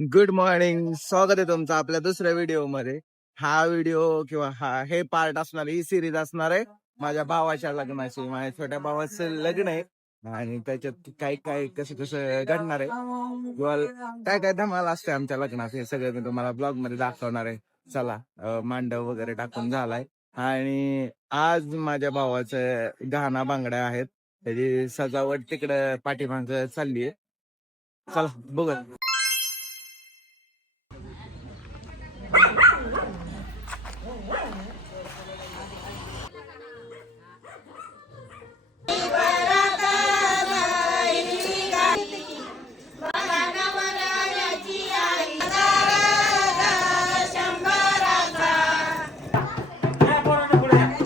Good morning, स्वागत आहे तुमचं आपल्या दुसऱ्या व्हिडिओ मध्ये. हा व्हिडिओ किंवा हे पार्ट असणार, ही सिरीज असणार आहे माझ्या भावाच्या लग्नाची. माझ्या छोट्या भावाचं लग्न आहे आणि त्याच्यात काय काय कसं कसं घडणार आहे किंवा काय काय धमाल असते आमच्या लग्नात, हे सगळं मी तुम्हाला ब्लॉग मध्ये दाखवणार आहे. चला, मांडव वगैरे टाकून झालाय आणि आज माझ्या भावाचं गहना बांगड्या आहेत, त्याची सजावट तिकडं पाठीमागं चालली आहे. चला बघा.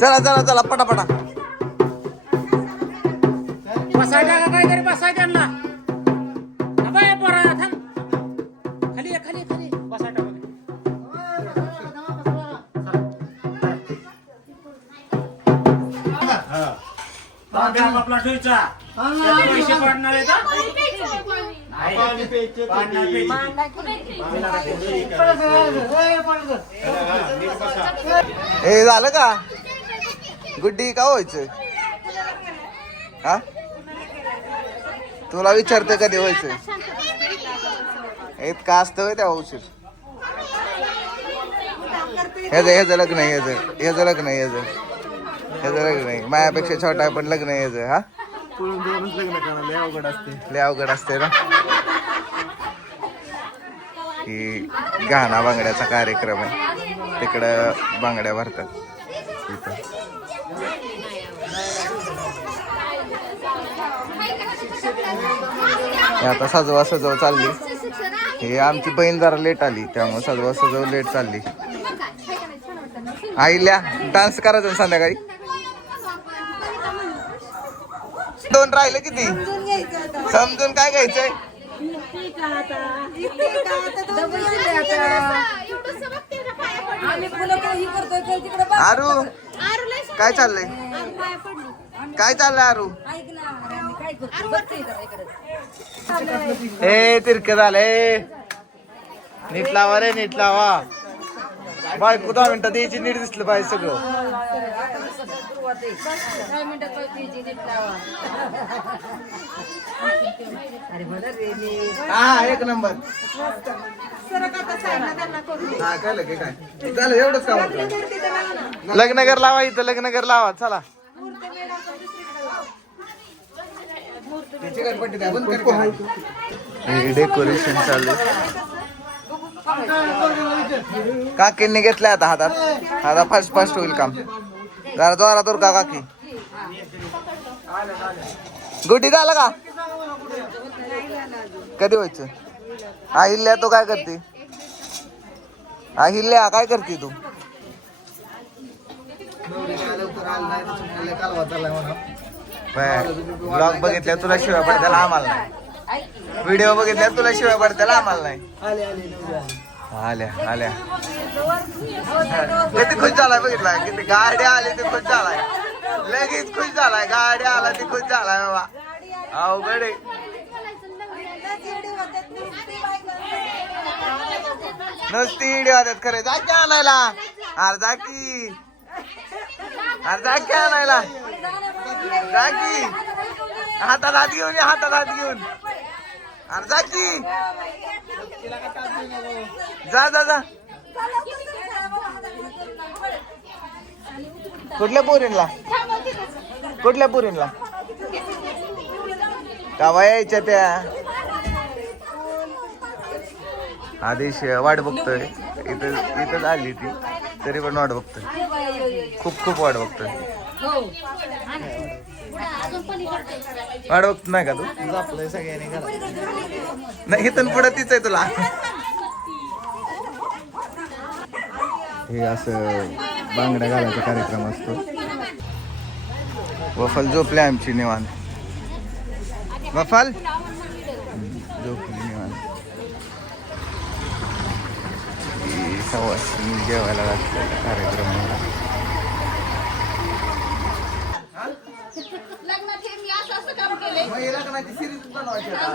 चला चला चला पटापटा बसायला काहीतरी बसायचं ना बाय पोरा थांब खाली खाली खाली बसायला आपला ठेवायचा पैसे पडणार आहे हे झालं का गुड्डी का व्हायचं? हा तुला विचारतोय कधी व्हायचं? इतका असतं त्या उशीर. ह्याचं लग्न आहे, ह्याचं लग्न आहे, ह्याचं लग्न आहे. माझ्यापेक्षा छोटा आहे पण लग्न आहे ह्याचं. हा लग्न करायला लय अवघड असते, लय अवघड असते ना. ही गहना बांगड्याचा कार्यक्रम आहे, तिकडं बांगड्या भरतात. आता सजवा सजव चालली. हे आमची बहीण जरा लेट आली त्यामुळे सजवा सजव लेट चालली. आईल्या डान्स करायचा संध्याकाळी. दोन राहिले किती समजून काय घ्यायचंय? आरू काय चाललंय? काय चाललंय आरू? ए तिरक झालंय. नीट लावा रे, नीट लावा. बायको 10 मिनिटात यायची, नीट दिसलं पाहिजे सगळं. हा एक नंबर. हा काय काय झालं एवढंच काम. लग्नगर लावा इथं, लग्नगर लावा. चला डेकोरेशन चालू. काकींनी घेतलंय आता हातात, आता फास्ट फास्ट होईल काम. जरा जोरात दूर का काकी. गुड्डी झालं का? कधी व्हायचं? अहिल्या तू काय करते? अहिल्या काय करते तू? ब्लॉग बघितल्या तुला शिवाय पडत्याला आम्हाला नाही. व्हिडिओ बघितल्या तुला शिवाय पडत्याला आम्हाला नाही. आल्या आल्या किती खुश झालाय बघितला. किती गाडी आली ते खुश झालाय, लगेच खुश झालाय. गाडी आला ते खुश झालाय बाबा. अवघड आहे. नुसती व्हिडिओ आल्यात खरे. जा की आणायला, अर्धा की अर्धा की आणायला. जा की हातात हात घेऊन ये, हातात हात घेऊन. अर्धा की जा जा जा. कुठल्या पोरींला? कुठल्या पोरींला? कावा यायच्या त्या? आदेश वाट बघतोय. इथं आली ती तरी पण वाट बघतोय. खूप खूप वाट बघतोय. वाट बघत नाही का तू? आपलं सगळ्यांनी नाही, इथून पुढं तीच आहे तुला. हे असं बांगड्या घालायचा कार्यक्रम असतो. वफल झोपले आमची निवांत. वफल झोपली निवांत. सवासनी जेवायला लागतात कार्यक्रमाला. मग हे लग्नाची सिरीज बनवायची आता.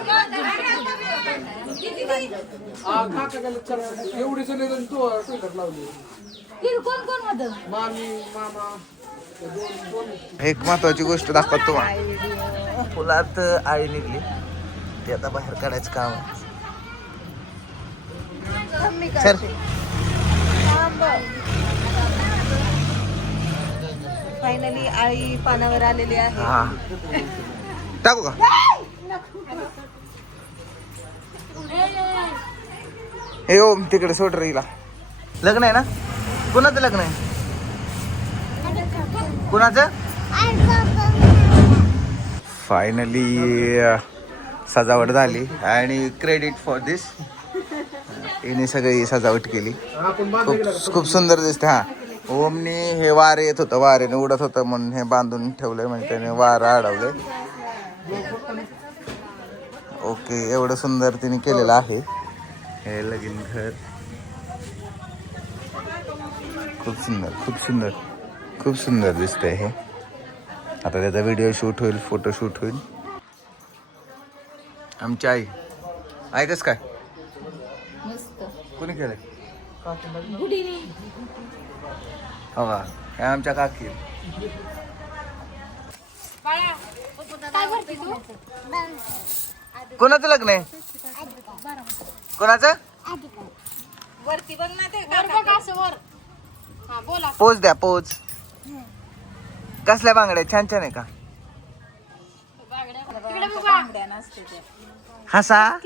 एवढी सगळे तू टिकट लावली कोण कोण होतं मामी मामा एक महत्वाची गोष्ट दाखवत तुम्हाला. फुलात आळी निघली, ते आता बाहेर काढायचं काम आहे. सर फायनली आळी पानावर आलेली आहे. हा टाकू का? हे ओम तिकडे सोड रे हिला. लग्न आहे ना? कुणाचं लग्न आहे? कुणाचं? फायनली सजावट झाली आणि क्रेडिट फॉर दिस हिने सगळी सजावट केली. खूप सुंदर दिसते. हा ओमनी हे वार येत होतं, वारेने उडत होतं म्हणून हे बांधून ठेवलंय, म्हणजे त्याने वार अडवलंय. ओके, एवढं सुंदर तिने केलेलं आहे हे लगीन घर. खूप सुंदर खूप सुंदर खूप सुंदर दिसतंय हे. आता त्याचा व्हिडिओ शूट होईल, फोटो शूट होईल. आमची आई आई कस काय मस्त कोणी केलंय? गुढीने हो का? हे आमच्या काकी. काय करते तू? कोणाचं लग्न आहे? कोणाचं? वरती बघ ना, ते वर बघ असं वर. हा बोला. पोच द्या पोच. कसल्या बांगड्या? छान छान आहे का? तिकडे बघ बांगड्या नसते ते. हसा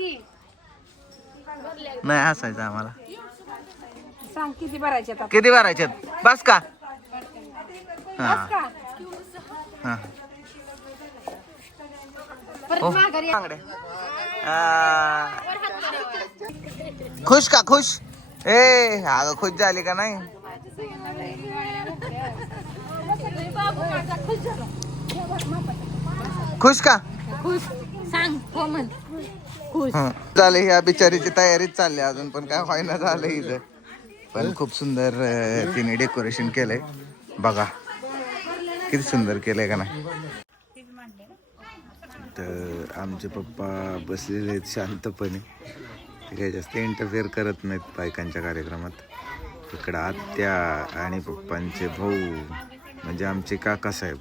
नाही हसायचं आम्हाला. सांग किती भरायचे आता? किती भरायच्यात? बस का? हा हा. ओ, बांगड्या. खुश का? खुश? ए अगं खुश झाली का नाही? खुश का? खुश सांग हो म्हण. खुश झाले. ह्या बिचारीची तयारीच चालली अजून पण काय व्हायना झालं इथं. पण खूप सुंदर तिने डेकोरेशन केलंय बघा, किती सुंदर केलंय का नाही. तर आमचे पप्पा बसलेले आहेत शांतपणे, ते काही जास्त इंटरफेअर करत नाहीत बायकांच्या कार्यक्रमात. इकडं आत्या आणि पप्पांचे भाऊ म्हणजे आमचे काकासाहेब.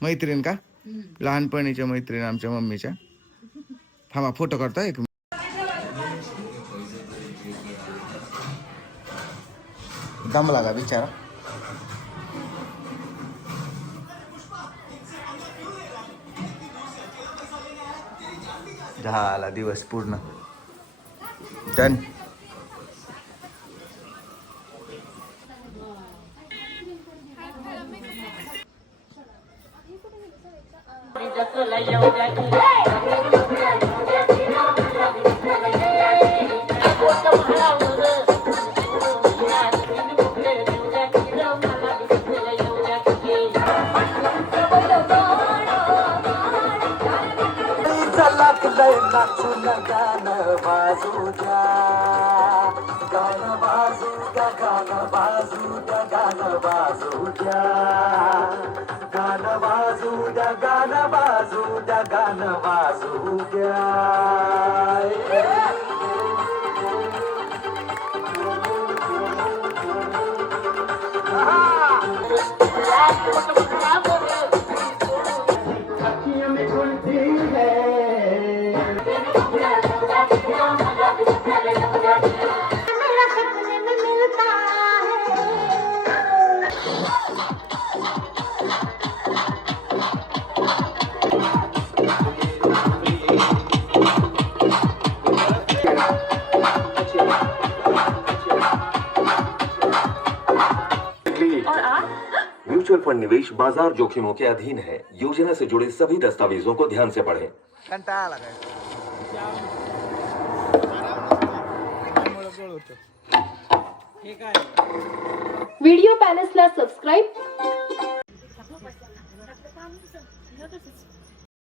मैत्रीण का? लहानपणीच्या मैत्रीण आमच्या मम्मीच्या. थांबा फोटो काढता एक. दम लागा बिचारा. झाला दिवस पूर्ण. डन. गाणं बाजू द्या, गाणं बाजू द्या, गाणं बाजू द्या, गाणं बाजू द्या, गाणं बाजू द्या, गाणं बाजू द्या, गाणं बाजू द्या. म्यूचुअल फंड निवेश बाजार जोखिमों के अधीन है। योजना से जुड़े सभी दस्तावेजों को ध्यान से पढ़ें। Video पॅलेसला subscribe